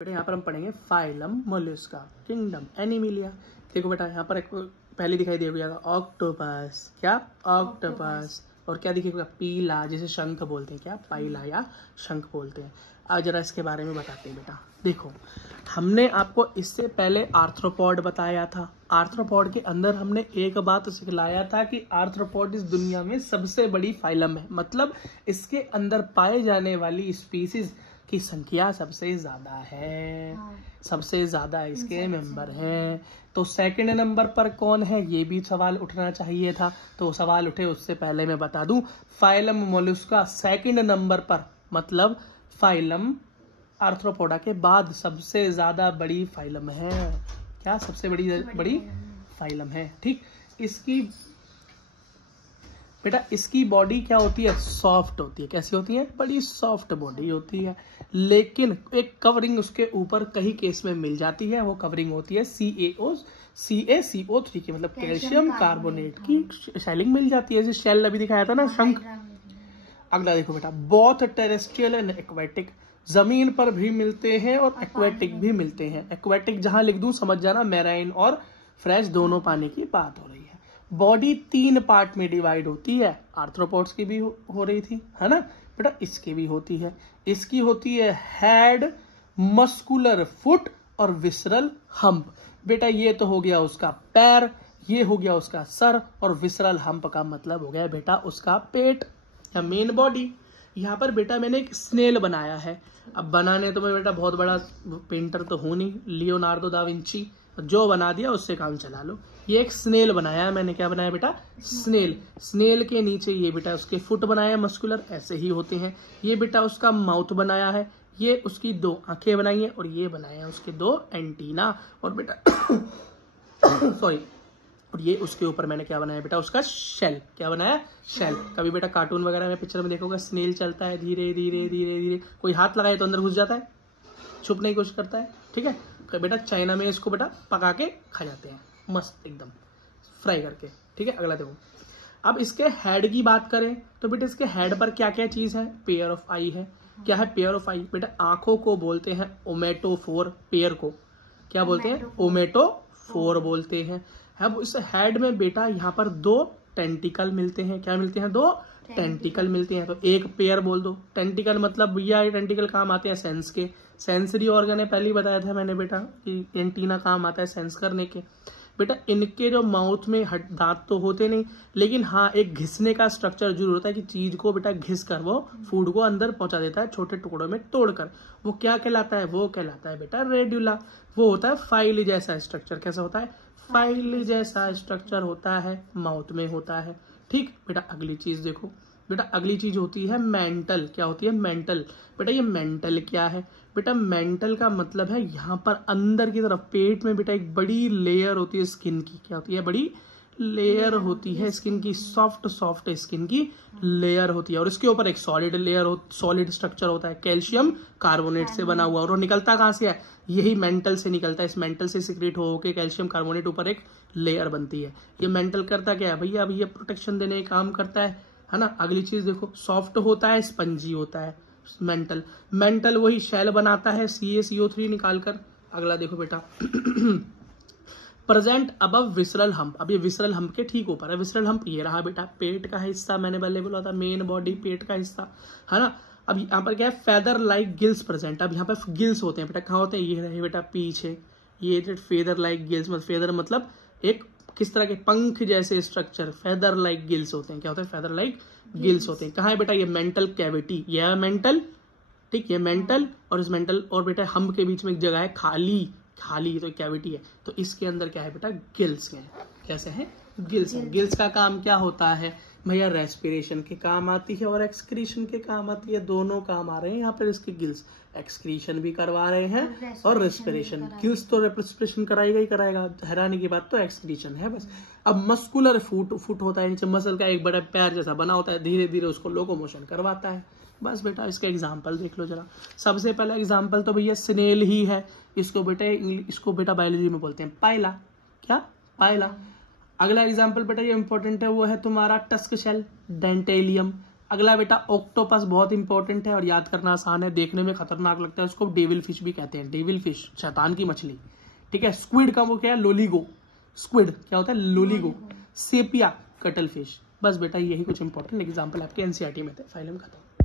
बेटा यहाँ पर हम पढ़ेंगे फाइलम मोलस्का, किंगडम एनिमिलिया। देखो बेटा यहाँ पर एक पहले दिखाई देगा ऑक्टोपस, क्या ऑक्टोपस, और क्या दिखेगा पीला, जिसे शंख बोलते हैं, क्या पाइला या शंख बोलते हैं। अब जरा इसके बारे में बताते हैं बेटा। देखो हमने आपको इससे पहले आर्थ्रोपॉड बताया था। आर्थ्रोपॉड के अंदर हमने एक बात सिखलाया था कि आर्थ्रोपॉड इस दुनिया में सबसे बड़ी फाइलम है, मतलब इसके अंदर पाए जाने वाली स्पीसीज की संख्या सबसे ज्यादा है। सबसे ज्यादा इसके मेंबर हैं। तो सेकंड नंबर पर कौन है, ये भी सवाल उठना चाहिए था। तो सवाल उठे उससे पहले मैं बता दूं, फाइलम मोलस्का सेकंड नंबर पर, मतलब फाइलम आर्थ्रोपोडा के बाद सबसे ज्यादा बड़ी फाइलम है। क्या सबसे बड़ी फाइलम है, ठीक। इसकी बेटा इसकी बॉडी क्या होती है, सॉफ्ट होती है। कैसी होती है, बड़ी सॉफ्ट बॉडी होती है, लेकिन एक कवरिंग उसके ऊपर कई केस में मिल जाती है। वो कवरिंग होती है CaCO3 की, मतलब कैल्शियम कार्बोनेट की शेलिंग मिल जाती है। जैसे शेल अभी दिखाया था ना, शंख। अगला देखो बेटा, बोथ टेरेस्ट्रियल एंड एक्वेटिक, जमीन पर भी मिलते हैं और एक्वेटिक भी मिलते हैं। एक्वेटिक जहां लिख दूं समझ जाना, मैराइन और फ्रेश दोनों पानी की बात हो रही है। बॉडी 3 पार्ट में डिवाइड होती है। आर्थ्रोपोड्स की भी हो रही थी, है ना बेटा, इसकी भी होती है। इसकी होती है हेड, मस्कुलर फुट और विसरल हम्प। बेटा ये तो हो गया उसका पैर, ये हो गया उसका सर, और विसरल हम्प का मतलब हो गया बेटा उसका पेट या मेन बॉडी। यहाँ पर बेटा मैंने एक स्नेल बनाया है। अब बनाने तो मैं बेटा बहुत बड़ा पेंटर तो हूं नहीं, लियोनार्डो दा विंची, जो बना दिया उससे काम चला लो। ये एक स्नेल बनाया है मैंने। क्या बनाया बेटा, स्नेल। स्नेल के नीचे ये बेटा उसके फुट बनाया है, मस्कुलर, ऐसे ही होते हैं। ये बेटा उसका माउथ बनाया है, ये उसकी 2 आंखें बनाई है, और ये बनाया है उसके 2 एंटीना। और बेटा सॉरी, और ये उसके ऊपर मैंने क्या बनाया बेटा, उसका शेल। क्या बनाया, शेल। कभी बेटा कार्टून वगैरह में पिक्चर में देखोगे स्नेल चलता है धीरे धीरे धीरे धीरे, कोई हाथ लगाए तो अंदर घुस जाता है, छुपने की कोशिश करता है, ठीक है। बेटा चाइना में इसको बेटा पका के खा जाते हैं, मस्त एकदम फ्राई करके, ठीक है। अगला देखो, अब इसके हेड की बात करें तो बेटा इसके हेड पर क्या क्या चीज है, पेयर ऑफ आई है। क्या है पेयर ऑफ आई, बेटा आंखों को बोलते हैं ओमेटोफोर, पेयर को क्या बोलते हैं, ओमेटोफोर बोलते हैं। अब इस हेड में बेटा यहाँ पर 2 टेंटिकल मिलते हैं। क्या मिलते हैं, 2 टेंटिकल मिलते हैं। तो एक पेयर बोल दो। टेंटिकल मतलब भैया ये टेंटिकल काम आते हैं सेंस के, सेंसरी ऑर्गन है, पहले ही बताया था मैंने बेटा कि एंटीना काम आता है सेंस करने के। बेटा इनके जो माउथ में दांत तो होते नहीं, लेकिन हाँ एक घिसने का स्ट्रक्चर जरूर होता है कि चीज को बेटा घिस कर वो फूड को अंदर पहुंचा देता है, छोटे टुकड़ों में तोड़कर। वो क्या कहलाता है, वो कहलाता है बेटा रेड्यूला। वो होता है फाइल जैसा स्ट्रक्चर। कैसा होता है, फाइल जैसा स्ट्रक्चर होता है, माउथ में होता है, ठीक। बेटा अगली चीज देखो, बेटा अगली चीज होती है मेंटल। क्या होती है, मेंटल। बेटा ये मेंटल क्या है, बेटा मेंटल का मतलब है यहाँ पर अंदर की तरफ पेट में बेटा एक बड़ी लेयर होती है स्किन की। क्या होती है, बड़ी लेयर होती है स्किन की, सॉफ्ट सॉफ्ट स्किन की लेयर होती है। और इसके ऊपर एक सॉलिड लेयर, सॉलिड स्ट्रक्चर होता है, कैल्शियम कार्बोनेट से बना हुआ। और वो निकलता कहाँ से है, यही मेंटल से निकलता है। इस मेंटल से सिक्रेट होकर कैल्शियम कार्बोनेट ऊपर एक लेयर बनती है। ये मेंटल करता क्या है भैया, भैया प्रोटेक्शन देने का काम करता है ना। अगली चीज देखो, सॉफ्ट होता है, स्पंजी होता है मेंटल। मेंटल वही शेल बनाता है CaCO3 निकालकर। अगला देखो बेटा प्रेजेंट अबव विसरल हम्प। अब ये विसरल हम्प के ठीक ऊपर है। विसरल हम्प ये रहा बेटा, पेट का हिस्सा, मैंने पहले बोला था मेन बॉडी पेट का हिस्सा, है ना। अब यहाँ पर क्या है, फेदर लाइक गिल्स प्रेजेंट। अब यहाँ पर गिल्स होते हैं बेटा, कहाँ होते हैं, ये रहे बेटा पीछे, ये फेदर लाइक गिल्स। मतलब फेदर मतलब एक किस तरह के पंख जैसे स्ट्रक्चर, फेदर लाइक गिल्स होते हैं। क्या होते हैं, फेदर लाइक गिल्स होते हैं। कहाँ है बेटा, ये मेंटल कैविटी, ये है मेंटल, ठीक। ये मेंटल और इस मेंटल और बेटा हम्प के बीच में एक जगह है खाली, खाली तो कैविटी है। तो इसके अंदर क्या है बेटा, गिल्स हैं। कैसे हैं, गिल्स हैं। गिल्स का काम क्या होता है भैया, रेस्पिरेशन के काम आती है और एक्सक्रीशन के काम आती है। दोनों काम आ रहे हैं यहाँ पर इसके गिल्स। एक्सक्रीशन भी करवा रहे हैं और रेस्पिरेशन। गिल्स तो रेस्पिरेशन कराएगा ही कराएगा, हैरानी की बात तो एक्सक्रीशन है बस। अब मस्कुलर फुट होता है, नीचे मसल का एक बड़ा पैर जैसा बना होता है, धीरे धीरे उसको लोकोमोशन करवाता है। बस बेटा इसका एग्जाम्पल देख लो जरा। सबसे पहला एग्जाम्पल तो भैया स्नेल ही है। इसको बेटा बायोलॉजी में बोलते हैं पाइला। क्या, पाइला। अगला एग्जाम्पल बेटा ये इंपॉर्टेंट है, वो है तुम्हारा टस्क शेल, डेंटेलियम। अगला बेटा ऑक्टोपस, बहुत इंपॉर्टेंट है और याद करना आसान है, देखने में खतरनाक लगता है, उसको डेविल फिश भी कहते हैं, डेविल फिश, शैतान की मछली, ठीक है। स्क्विड का वो क्या है, लोलीगो, स्क्विड क्या होता है, लोलीगो। Sepia, cuttle fish. बस बेटा यही कुछ इंपॉर्टेंट एग्जाम्पल आपके एनसीईआरटी में थे। फाइनल खत्म।